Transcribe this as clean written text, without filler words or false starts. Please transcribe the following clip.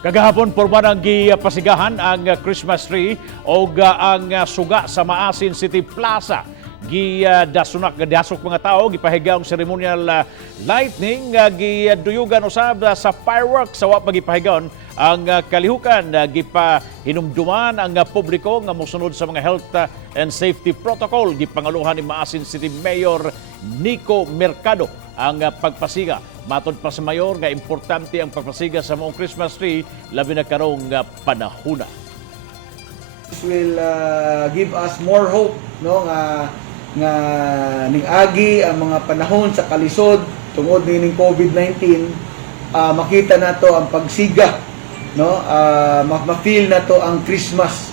Kagahapon porma nang gipasigahan ang Christmas tree o ang suga sa Maasin City Plaza. Dasok mga tao gipahigaw ang ceremonial lightning giduyugan usab sa fireworks sa wa pagipahigaw ang kalihukan gipahinumduman ang publiko nga mosunod sa mga health and safety protocol gipangaluhan ni Maasin City Mayor Nico Mercado ang pagpasiga. Matod pa sa mayor nga importante ang pagpasiga sa maong Christmas tree labi na karong panahona. This will give us more hope, no, nga ning-agi ang mga panahon sa kalisod tungod ning COVID-19. Makita nato ang pagsiga, no, ma-feel nato ang Christmas